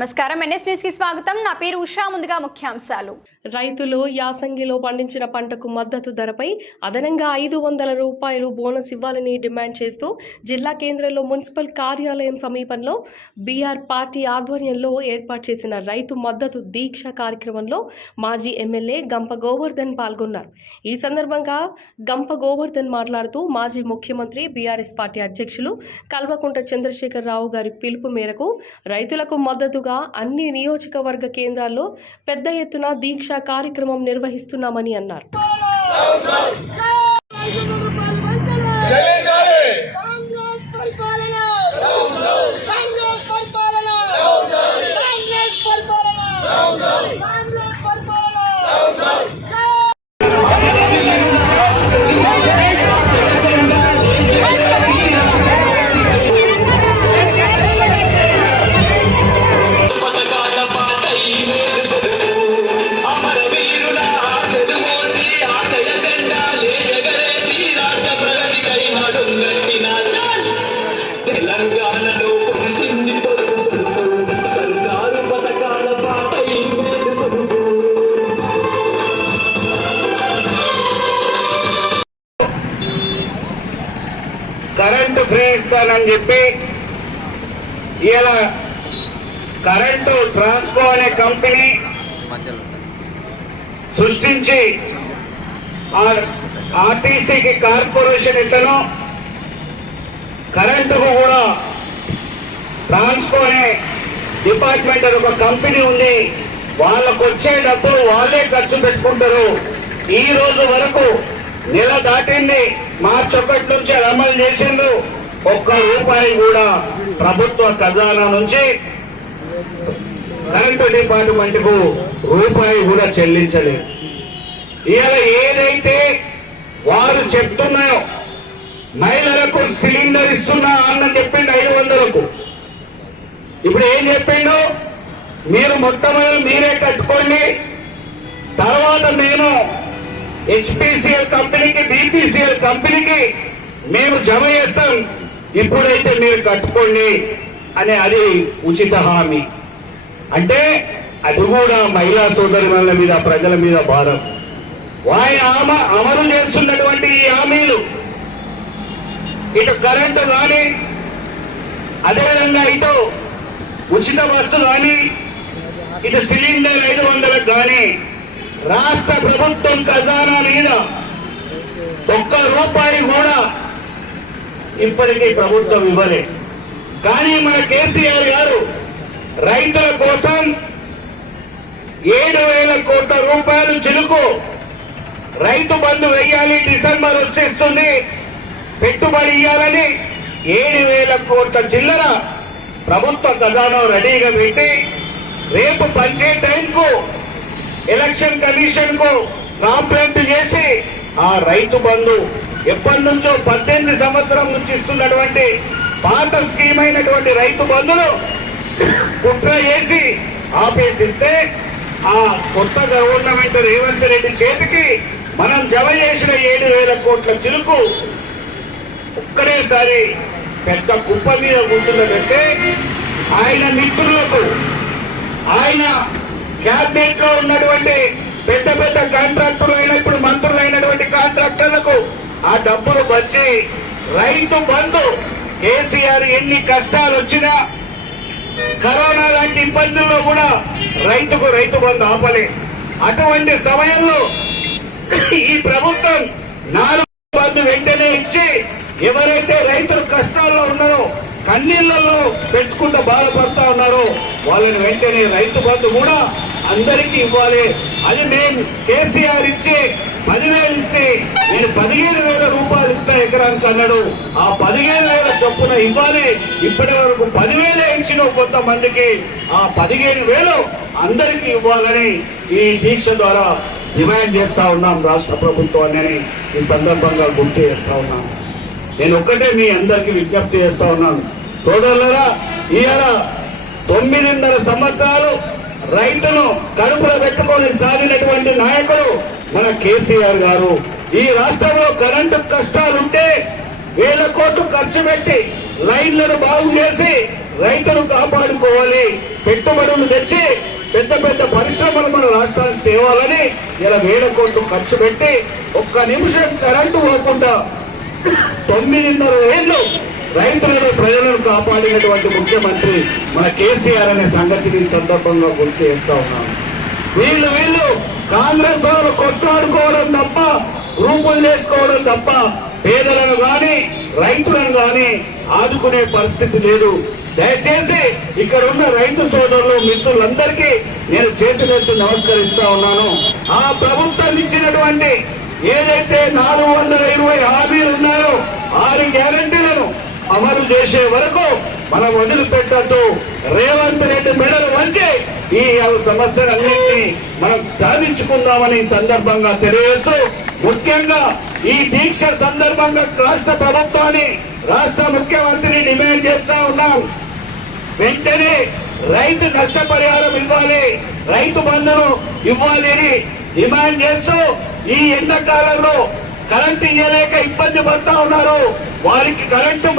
నమస్కారం. ఎన్ఎస్ న్యూస్కి స్వాగతం. నా పేరు ఉషా. ముందుగా ముఖ్యాంశాలు. రైతులు యాసంగిలో పండించిన పంటకు మద్దతు ధరపై అదనంగా ఐదు వందల రూపాయలు బోనస్ ఇవ్వాలని డిమాండ్ చేస్తూ జిల్లా కేంద్రంలో మున్సిపల్ కార్యాలయం సమీపంలో బీఆర్ పార్టీ ఆధ్వర్యంలో ఏర్పాటు చేసిన రైతు మద్దతు దీక్ష కార్యక్రమంలో మాజీ ఎమ్మెల్యే గంప గోవర్ధన్ పాల్గొన్నారు. ఈ సందర్భంగా గంప గోవర్ధన్ మాట్లాడుతూ మాజీ ముఖ్యమంత్రి బీఆర్ఎస్ పార్టీ అధ్యక్షులు కల్వకుంట చంద్రశేఖర్ రావు గారి పిలుపు మేరకు రైతులకు మద్దతుగా అన్ని నియోజకవర్గ కేంద్రాల్లో పెద్ద ఎత్తున దీక్ష కార్యక్రమం నిర్వహిస్తున్నామని అన్నారు. ఫ్రీ చెప్పి ఇలా కరెంటు ట్రాన్స్కో అనే కంపెనీ సృష్టించి ఆర్టీసీకి కార్పొరేషన్ ఇతను కరెంటుకు కూడా ట్రాన్స్కో అనే డిపార్ట్మెంట్ అని ఒక కంపెనీ ఉంది. వాళ్ళకు వచ్చే డబ్బులు వాళ్ళే ఖర్చు పెట్టుకుంటారు. ఈ రోజు వరకు నెల దాటింది. మార్చి ఒకటి నుంచి అది అమలు చేసిండ్రు. ఒక్క రూపాయి కూడా ప్రభుత్వ ఖజానా నుంచి కరెంటు డిపార్ట్మెంట్కు రూపాయి కూడా చెల్లించలేదు. ఇవాళ ఏదైతే వారు చెప్తున్నాయో మహిళలకు సిలిండర్ ఇస్తున్నా అన్న చెప్పిండు ఐదు వందలకు. ఇప్పుడు ఏం చెప్పిండు? మీరు మొట్టమొదటి మీరే కట్టుకోండి. తర్వాత నేను హెచ్పిసిఎల్ కంపెనీకి బీపీసీఎల్ కంపెనీకి మేము జమ చేస్తాం. ఇప్పుడైతే మీరు కట్టుకోండి అనే అది ఉచిత హామీ. అంటే అది కూడా మహిళా సోదరుల మీద ప్రజల మీద భారం వాయి ఆమ అమలు చేస్తున్నటువంటి ఈ హామీలు. ఇటు కరెంటు కానీ అదేవిధంగా ఇటు ఉచిత బస్సు కానీ ఇటు సిలిండర్ ఐదు వందలకు కానీ రాష్ట్ర ప్రభుత్వం ఖజానా మీద ఒక్క రూపాయి కూడా ఇప్పటికీ ప్రభుత్వం ఇవ్వలే. కానీ మన కేసీఆర్ గారు రైతుల కోసం ఏడు వేల కోట్ల రూపాయలు చిలుకు రైతు బంధు వెయ్యాలి డిసెంబర్ వచ్చేస్తుంది పెట్టుబడి ఇవ్వాలని ఏడు వేల కోట్ల చిల్లర ప్రభుత్వ ఖజానా రెడీగా పెట్టి రేపు పంచే టైంకు ఎలక్షన్ కమిషన్కు కంప్లైంట్ చేసి ఆ రైతు బంధు ఎప్పటి నుంచో పద్దెనిమిది సంవత్సరం నుంచి ఇస్తున్నటువంటి పాత స్కీమ్ అయినటువంటి రైతు బంధులు కుట్ర చేసి ఆపేసిస్తే ఆ కొత్త గవర్నమెంట్ రేవంత్ రెడ్డి చేతికి మనం జమ చేసిన ఏడు వేల కోట్ల చిలుకు ఒక్కడేసారి పెద్ద కుప్ప మీద కూర్చున్నదంటే ఆయన మిత్రులకు ఆయన క్యాబినెట్లో ఉన్నటువంటి వచ్చి రైతు బంధు. కేసీఆర్ ఎన్ని కష్టాలు వచ్చినా కరోనా లాంటి ఇబ్బందుల్లో కూడా రైతుకు రైతు బంధు ఆపలే. అటువంటి సమయంలో ఈ ప్రభుత్వం నాలుగు బంధు వెంటనే ఇచ్చి ఎవరైతే రైతులు కష్టాల్లో ఉన్నారో కన్నీళ్ళలో పెట్టుకుంటూ బాధపడతా ఉన్నారో వాళ్ళని వెంటనే రైతు బంధు కూడా అందరికీ ఇవ్వాలి. అది మేము కేసీఆర్ ఇచ్చే పదివేలు ఇస్తే నేను పదిహేను వేల రూపాయలు ఇస్తా ఎకరానికి అన్నాడు. ఆ పదిహేను వేల చొప్పున ఇవ్వాలి. ఇప్పటి వరకు పదివేలే ఇచ్చిన కొంతమందికి. ఆ పదిహేను వేలు అందరికీ ఇవ్వాలని ఈ దీక్ష ద్వారా డిమాండ్ చేస్తా ఉన్నాం రాష్ట్ర ప్రభుత్వాన్ని ఈ సందర్భంగా గుర్తు చేస్తా ఉన్నాం. నేను ఒక్కటే మీ అందరికీ విజ్ఞప్తి చేస్తా ఉన్నాను. సోదరులరా ఇవాళ తొమ్మిదిన్నర సంవత్సరాలు రైతును కడుపులో పెట్టుకొని సాగినటువంటి నాయకులు మన కేసీఆర్ గారు ఈ రాష్ట్రంలో కరెంటు కష్టాలుంటే వేల కోట్లు ఖర్చు పెట్టి లైన్లను బాగు చేసి రైతులు కాపాడుకోవాలి పెట్టుబడులు తెచ్చి పెద్ద పెద్ద పరిశ్రమలు మన రాష్ట్రానికి తేవాలని ఇలా వేల కోట్లు ఖర్చు పెట్టి ఒక్క నిమిషం కరెంటు పోకుండా తొమ్మిదిన్నర ఏళ్ళు రైతులను ప్రజలను కాపాడినటువంటి ముఖ్యమంత్రి మన కేసీఆర్ అనే సంగతిని సందర్భంగా గుర్తు చేస్తా ఉన్నాను. వీళ్ళు వీళ్ళు కాంగ్రెస్ వాళ్ళు కొట్లాడుకోవడం తప్ప రూపులు చేసుకోవడం తప్ప పేదలను గాని రైతులను గాని ఆదుకునే పరిస్థితి లేదు. దయచేసి ఇక్కడ ఉన్న రైతు సోదరులు మిత్రులందరికీ నేను చేతులెత్తి నమస్కరిస్తా ఉన్నాను. ఆ ప్రభుత్వం ఇచ్చినటువంటి ఏదైతే నాలుగు వందల ఇరవై హామీలు ఉన్నాయో ఆరు గ్యారంటీలను అమలు చేసే వరకు మనం వదిలిపెట్టద్దు. రేవంత్ రెడ్డి మెడలు వంచి ఈ సమస్యలన్నింటినీ మనం సాధించుకుందామని ఈ సందర్భంగా తెలియజేస్తూ ముఖ్యంగా ఈ దీక్ష సందర్భంగా రాష్ట్ర ప్రభుత్వాన్ని రాష్ట్ర ముఖ్యమంత్రిని డిమాండ్ చేస్తా ఉన్నాం. వెంటనే రైతు నష్టపరిహారం ఇవ్వాలి రైతు బంధును ఇవ్వాలి అని డిమాండ్ చేస్తూ ఈ ఎండాకాలంలో కరెంటు ఇవ్వలేక ఇబ్బంది పడతా ఉన్నారు. వారికి కరెంటు